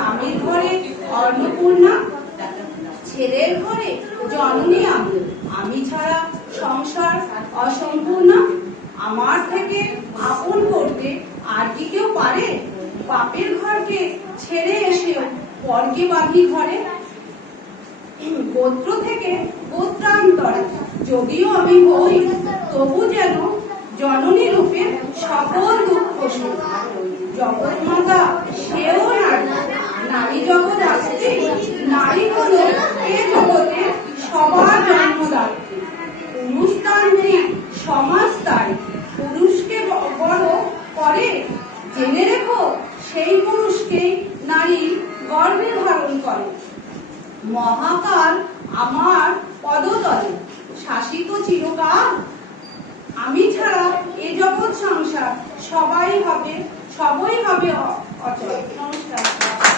স্বামীর ঘরে অন্নপূর্ণা, ছেলের ঘরে জননী আমি। আমি ছাড়া সংসার অসম্পূর্ণ। আমার থেকে আপন করতে আর কি কেউ পারে? বাপের ঘরকে ছেড়ে এসেও পরকে বাঁধি ঘরে। গোত্র থেকে গোত্রান্তরে যদিও আমি হই, তবু যেন জননী রূপে সকল দুঃখ সুখ। জগৎমাতা সেও নারী, নারী জগৎ আসতে, নারী হল এ জগতে সবার জন্মদাত্রী। পুরুষতান্ত্রিক সমাজ তাই পুরুষকে বড় করে, জেনে রেখো সেই পুরুষকেই নারী গর্ভে ধারণ করে। মহাকাল আমার পদতলে শাসিত চিরকাল। আমি ছাড়া এ জগৎ সংসার সবই হবে অচল। নমস্কার।